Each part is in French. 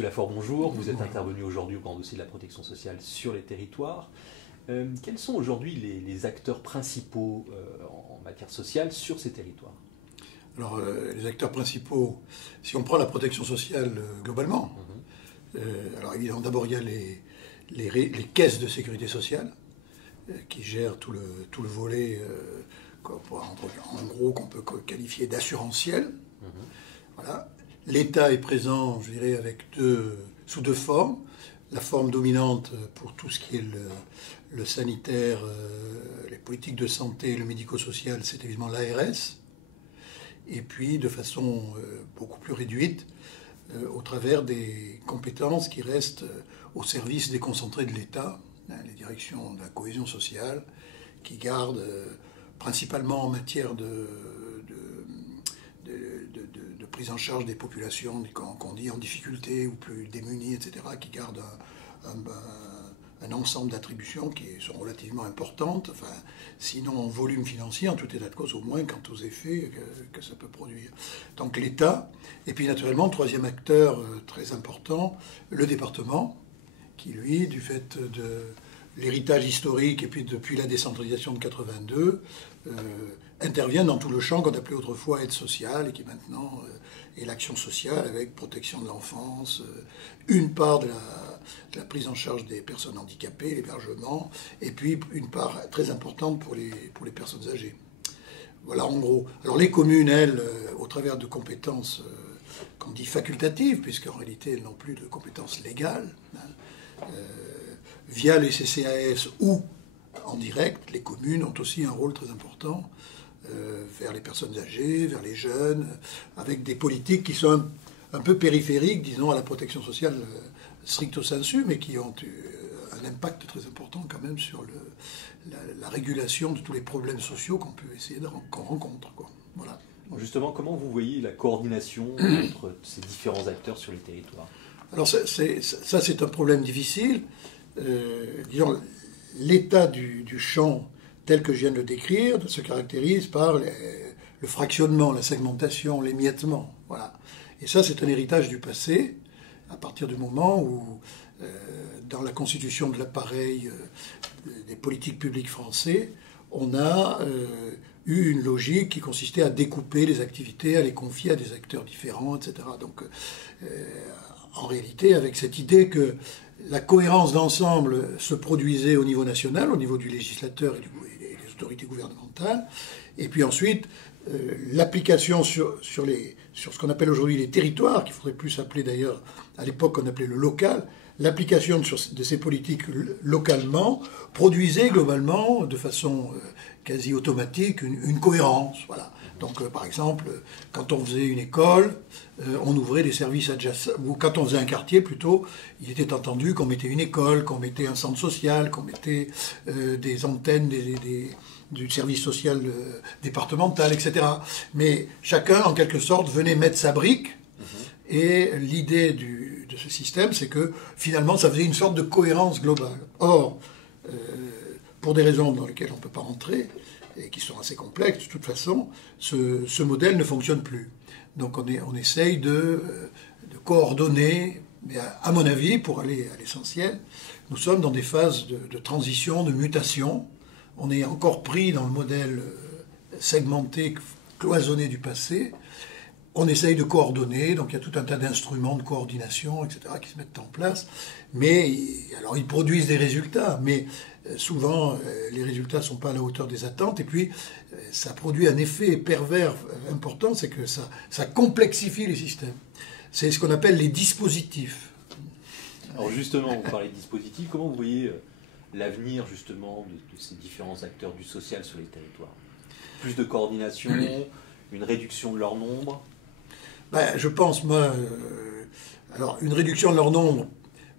Monsieur Lafort, bonjour. Vous êtes intervenu aujourd'hui au grand dossier de la protection sociale sur les territoires. Quels sont aujourd'hui les acteurs principaux en matière sociale sur ces territoires? Alors, les acteurs principaux, si on prend la protection sociale globalement, alors évidemment, d'abord il y a les caisses de sécurité sociale qui gèrent tout le volet, en gros, qu'on peut qualifier d'assurantiel. Voilà. L'État est présent, je dirais, sous deux formes. La forme dominante pour tout ce qui est le sanitaire, les politiques de santé, le médico-social, c'est évidemment l'ARS. Et puis, de façon beaucoup plus réduite, au travers des compétences qui restent au service déconcentré de l'État, les directions de la cohésion sociale, qui gardent principalement en matière de prise en charge des populations qu'on dit en difficulté ou plus démunies, etc., qui gardent un ensemble d'attributions qui sont relativement importantes, enfin, sinon en volume financier, en tout état de cause, au moins quant aux effets que ça peut produire. Donc l'État, et puis naturellement, troisième acteur très important, le département, qui lui, du fait de l'héritage historique et puis depuis la décentralisation de 82, intervient dans tout le champ qu'on appelait autrefois aide sociale et qui maintenant est l'action sociale avec protection de l'enfance, une part de la prise en charge des personnes handicapées, l'hébergement, et puis une part très importante pour les personnes âgées. Voilà en gros. Alors les communes, elles, au travers de compétences qu'on dit facultatives, puisqu'en réalité elles n'ont plus de compétences légales, via les CCAS ou en direct, les communes ont aussi un rôle très important vers les personnes âgées, vers les jeunes, avec des politiques qui sont un peu périphériques, disons, à la protection sociale stricto sensu, mais qui ont un impact très important quand même sur la régulation de tous les problèmes sociaux qu'on rencontre, quoi. Voilà. Justement, comment vous voyez la coordination entre ces différents acteurs sur les territoires? Alors ça, c'est un problème difficile. Disons, l'état du champ tel que je viens de le décrire se caractérise par le fractionnement, la segmentation, l'émiettement. Voilà. Et ça, c'est un héritage du passé, à partir du moment où, dans la constitution de l'appareil des politiques publiques français, on a eu une logique qui consistait à découper les activités, à les confier à des acteurs différents, etc. Donc, en réalité, avec cette idée que la cohérence d'ensemble se produisait au niveau national, au niveau du législateur et des autorités gouvernementales, et puis ensuite l'application sur ce qu'on appelle aujourd'hui les territoires, qu'il faudrait plus appeler d'ailleurs, à l'époque on appelait le local, l'application de ces politiques localement produisait globalement, de façon quasi automatique, une cohérence. Voilà. Donc, par exemple, quand on faisait une école, on ouvrait des services adjacents, ou quand on faisait un quartier, plutôt, il était entendu qu'on mettait une école, qu'on mettait un centre social, qu'on mettait des antennes du service social départemental, etc. Mais chacun, en quelque sorte, venait mettre sa brique, et l'idée de ce système, c'est que, finalement, ça faisait une sorte de cohérence globale. Or, pour des raisons dans lesquelles on ne peut pas rentrer, et qui sont assez complexes, de toute façon, ce modèle ne fonctionne plus. Donc on essaye de coordonner, mais à mon avis, pour aller à l'essentiel, nous sommes dans des phases de transition, de mutation. On est encore pris dans le modèle segmenté, cloisonné du passé. On essaye de coordonner, donc il y a tout un tas d'instruments de coordination, etc., qui se mettent en place. Mais, alors ils produisent des résultats, mais souvent les résultats ne sont pas à la hauteur des attentes. Et puis, ça produit un effet pervers important, c'est que ça complexifie les systèmes. C'est ce qu'on appelle les dispositifs. Alors justement, vous parlez de dispositifs, comment vous voyez l'avenir justement de ces différents acteurs du social sur les territoires? Plus de coordination, une réduction de leur nombre? Je pense, moi, alors une réduction de leur nombre,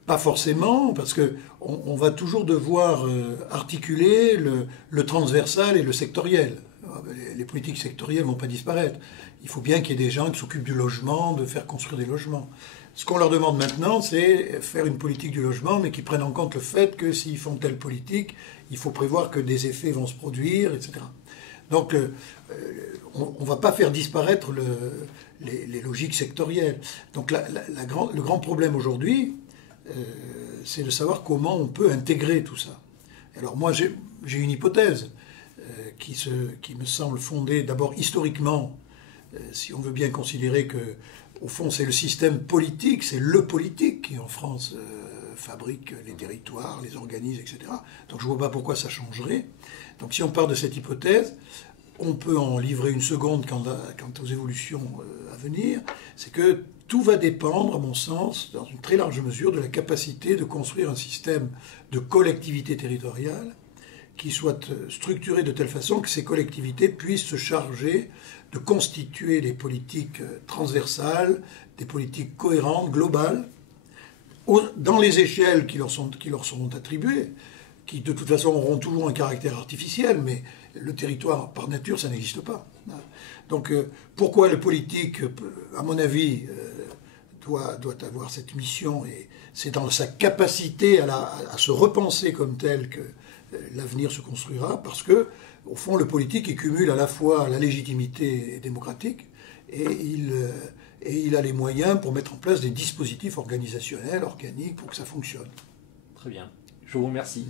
pas forcément, parce qu'on va toujours devoir articuler le transversal et le sectoriel. Les politiques sectorielles ne vont pas disparaître. Il faut bien qu'il y ait des gens qui s'occupent du logement, de faire construire des logements. Ce qu'on leur demande maintenant, c'est faire une politique du logement, mais qui prenne en compte le fait que s'ils font telle politique, il faut prévoir que des effets vont se produire, etc. Donc, on ne va pas faire disparaître les logiques sectorielles. Donc, le grand problème aujourd'hui, c'est de savoir comment on peut intégrer tout ça. Alors, moi, j'ai une hypothèse qui me semble fondée d'abord historiquement, si on veut bien considérer que, au fond, c'est le système politique, c'est le politique qui, en France, fabrique les territoires, les organise, etc. Donc je ne vois pas pourquoi ça changerait. Donc si on part de cette hypothèse, on peut en livrer une seconde quant aux évolutions à venir. C'est que tout va dépendre, à mon sens, dans une très large mesure, de la capacité de construire un système de collectivité territoriale qui soit structuré de telle façon que ces collectivités puissent se charger de constituer des politiques transversales, des politiques cohérentes, globales, dans les échelles qui leur seront attribuées, qui de toute façon auront toujours un caractère artificiel, mais le territoire par nature, ça n'existe pas. Donc pourquoi le politique, à mon avis, doit avoir cette mission, et c'est dans sa capacité à se repenser comme tel que l'avenir se construira, parce que, au fond, le politique, il cumule à la fois la légitimité démocratique et il a les moyens pour mettre en place des dispositifs organisationnels, organiques, pour que ça fonctionne. Très bien. Je vous remercie.